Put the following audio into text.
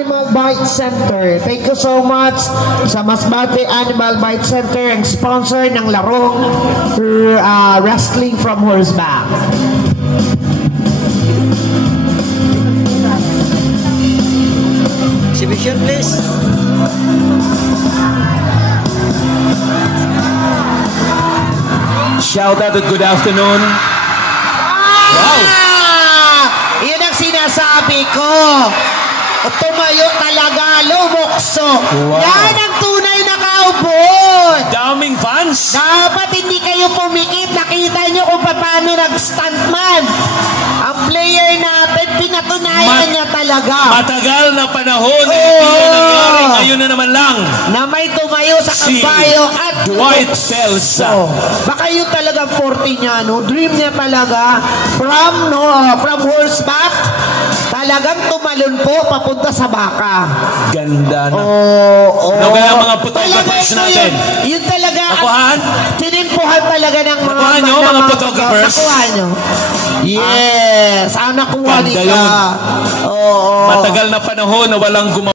Animal Bite Center. Thank you so much sa Masbate Animal Bite Center, ang sponsor ng larong wrestling from horseback. Exhibition, please. Shout out and good afternoon. Wow! Yun ang sinasabi ko. Tumayo talaga, lumukso. Wow. Yan ang tunay na cowboy. Daming fans. Dapat hindi kayo pumikit. Nakita nyo kung paano nag-stuntman. Ang player natin, pinatunayan niya talaga. Matagal na panahon na hindi na nangyari. Ngayon na naman lang. Na may tumayo sa Si kabayo at Dwight Celsa. Baka yun talagang 40 niya, no? Dream niya talaga from horseback, talagang tumalon po papunta sa baka. Ganda na. Ano kaya mga photographers natin? Yun talaga. Nakuhaan? Tinimpuhan talaga ng mga... Nakuha nyo, mga photographers? Nakuha nyo. Yes. Nakuha Ganda nila. yun. Matagal na panahon na walang gumawa.